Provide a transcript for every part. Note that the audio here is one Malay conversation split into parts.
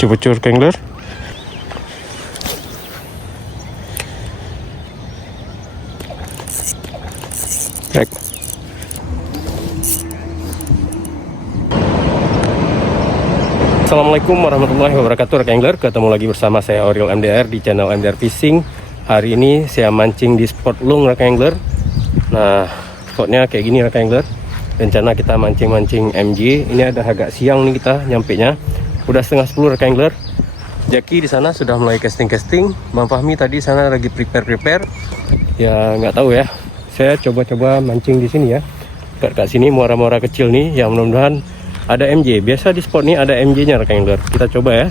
Cucur kengler. Rek. Assalamualaikum warahmatullahi wabarakatuh, Kengler. Ketemu lagi bersama saya Oriol MDR di channel MDR Fishing. Hari ini saya mancing di spot Lung, Kengler. Nah, spotnya kayak gini, Kengler. Rencana kita mancing-mancing MJ. Ini ada agak siang nih kita nyampenya. Udah setengah 10, Kengler. Jaki di sana sudah mulai casting. Bang Fahmi tadi sana lagi prepare. Ya nggak tahu ya. Saya coba-coba mancing di sini ya. Dekat sini muara-muara kecil nih. Yang mudah-mudahan ada MJ. Biasa di spot ini ada MJ-nya, Kengler. Kita coba ya.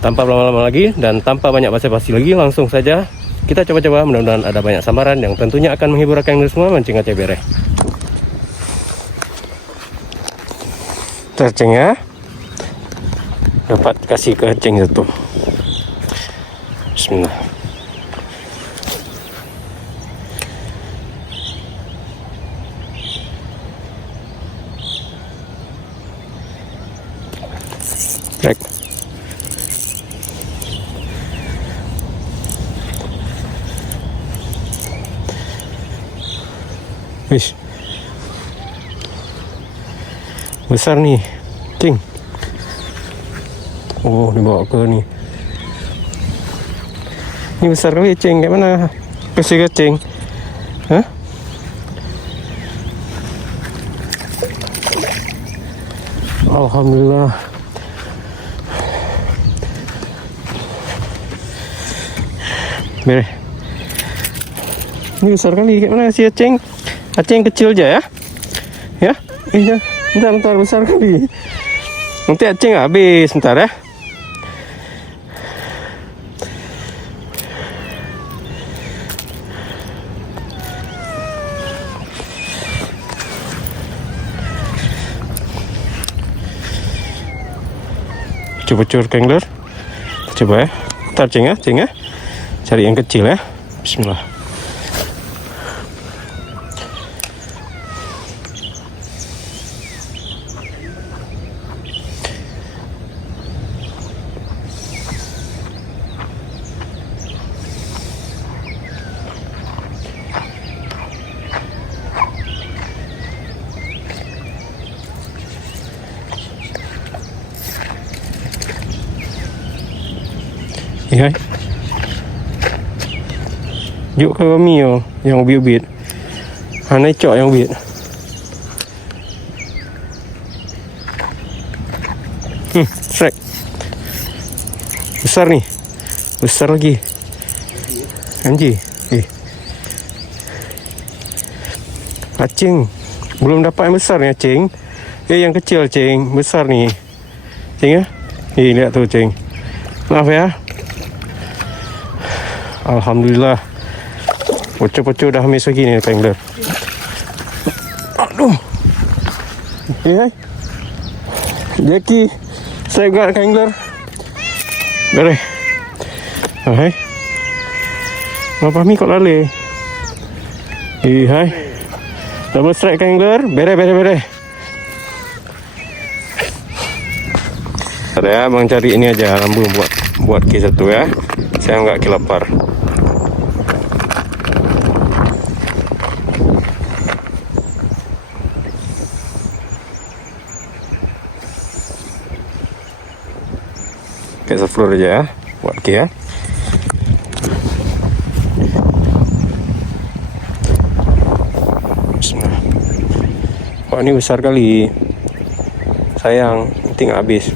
Tanpa lama-lama lagi dan tanpa banyak basa-basi lagi, langsung saja kita coba-coba. Mudah-mudahan ada banyak sambaran yang tentunya akan menghibur Kengler semua mancing Aceh Bere. Terceng ya. Dapat kasih kecing satu. Bismillah. Rek. Wis. Besar nih, cing. Oh, dibawa ke nih. Ini besar kali, cing. Kayak mana? Kasih kecing. Hah? Alhamdulillah. Bere. Ini besar kali. Kayak mana si aceng? Aceng kecil aja ya? Ya? Iya. Bentar, besar kali. Nanti aceng habis, bentar ya. Cucur Kengler. Coba ya. Bentar ceng ya. Cari yang kecil ya. Bismillah. Iya. Yuk ke kami yo, yang ubit-ubit. Hanai cok yang ubit. Strike. Besar nih. Besar lagi. MJ. Acing. Belum dapat yang besar nih, Acing. Yang kecil, Cing. Besar nih. Cing ya? Lihat tuh, Cing. Maaf ya. Alhamdulillah. Pocok-pocok udah habis lagi nih, Kengler. Aduh. Ya. Jaki. Saya gak Kengler. Bere. Hai. Apa mi kok lale? Hai. Double strike Kengler. Bere. Ada ya, Bang cari ini aja lambu buat K1 ya. Saya nggak kelapar. Kayak seflur aja ya, buat K ya. Bismillah. Wah, ini besar kali. Sayang, penting habis.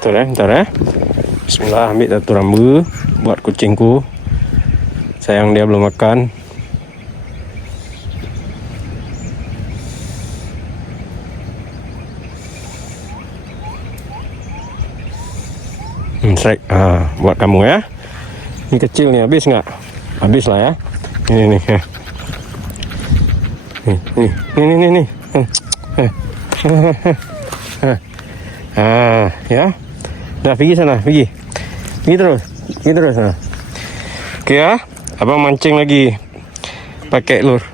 Betul ya, bentar ya. Bismillah, ambil satu rambu buat kucingku. Sayang dia belum makan. Strike. Buat kamu ya. Ini kecil nih, habis nggak? Habis lah ya. Ini nih. Nih. Ya. Dah pergi sana, pergi terus. Oke ya, abang mancing lagi pakai lure.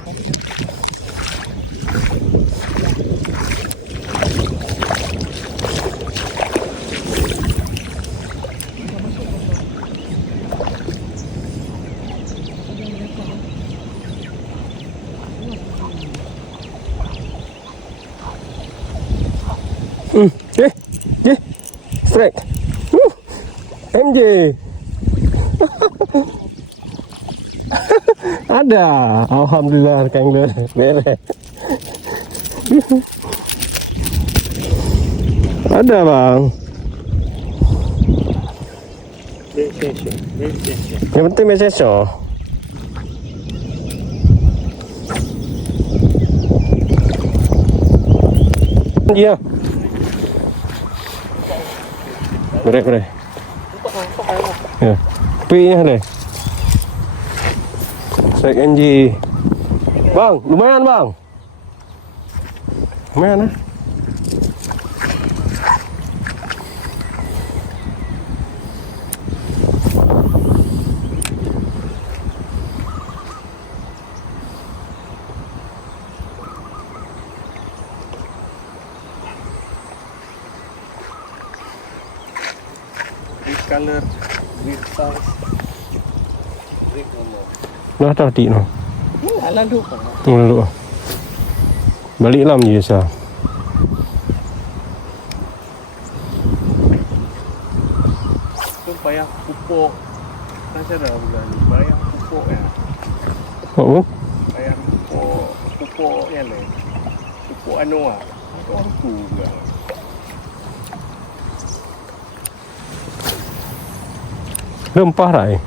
Strike. MJ. Ada. Alhamdulillah angler beres. Ada bang. Yang penting beseso. Iya. Boleh. Ya. Pinya deh. Strike NG. Bang, lumayan bang. Lumayan ah. Color with size drink nomor. Dah tadi no. Lalu Lalu. Balik lah biasa. tu payah pupuk. Macam mana bukan? Payah pupuk ya. Oh. Payah pupuk yang lain. Pupuk anu ah. Orang tu juga. Rempah rai.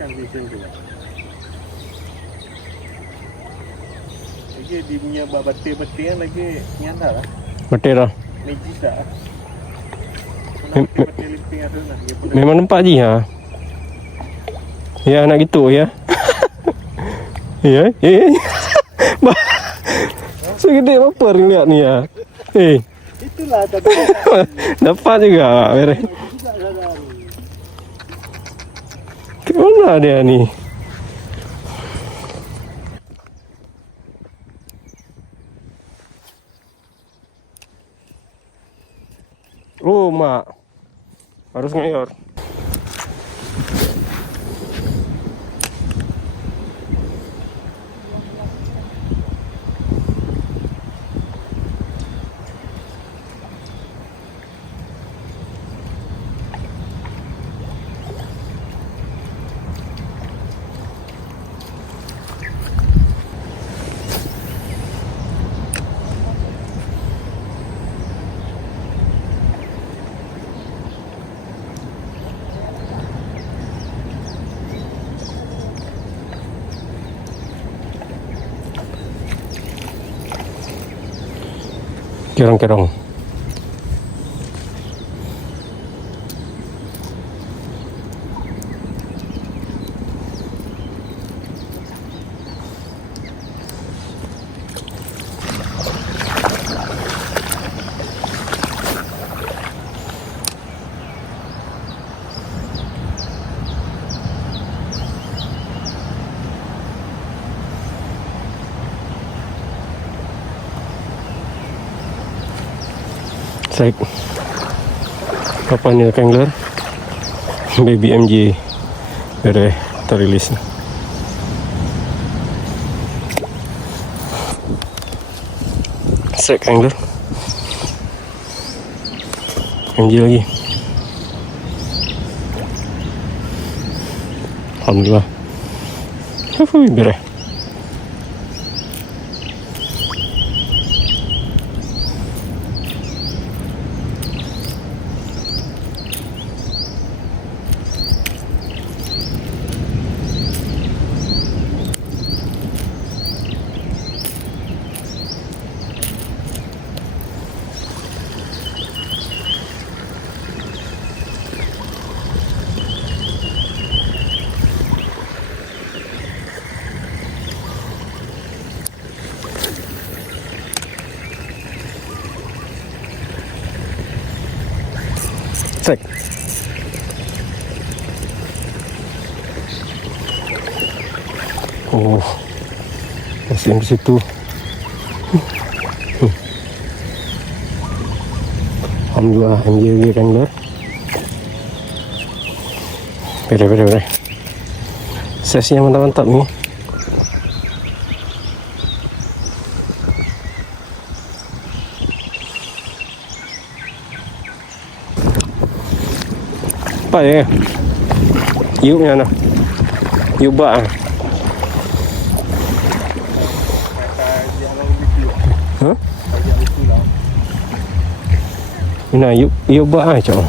Kan vision tu. Lagi dia punya batik-batik kan lagi nyanda lah. Betul lah. Magic tak lah. Batik limping ada lah. Memang nampak je ha. Ya nak gitu ya. Ya. Segede apa lihat ni ya. Itulah tadi. Dapat juga beres. Ke mana dia ni? Oh mak, harus ngayor. Kerong-kerong. Strike. Apa ni angler? Baby MJ dari terilis. Strike angler. MJ lagi. Alhamdulillah. Apa beres? Oh, masih di situ. Alhamdulillah, MJW Angler. Bere. Sesinya mantap-mantap nih. Apa ya? Yuknya nah. Yuk ba. Hah? Ini yuk ba ai cok.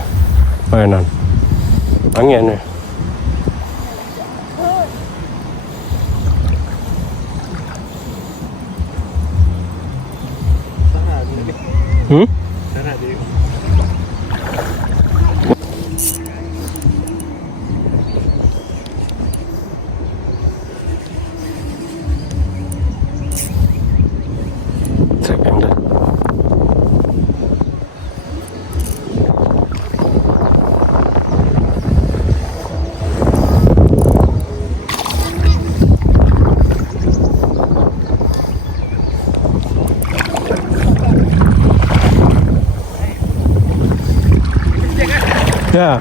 Mainan. Angin nih. Sana dia. Trek angler. Ya.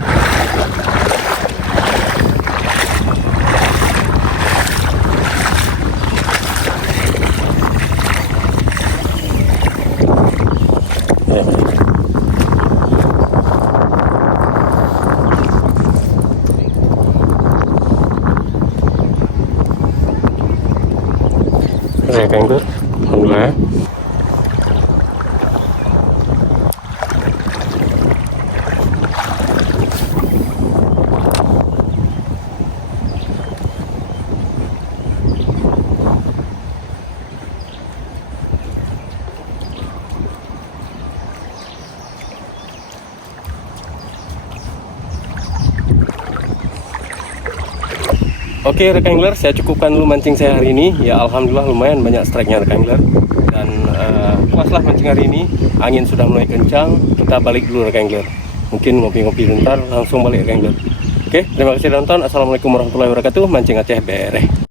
Rek angler. Alhamdulillah. Oke rekan angler, saya cukupkan dulu mancing saya hari ini. Ya alhamdulillah lumayan banyak strike-nya rekan angler. Dan puaslah mancing hari ini. Angin sudah mulai kencang. Kita balik dulu rekan angler. Mungkin ngopi-ngopi bentar langsung balik rekan angler. Oke, terima kasih sudah nonton. Assalamualaikum warahmatullahi wabarakatuh. Mancing Aceh bere.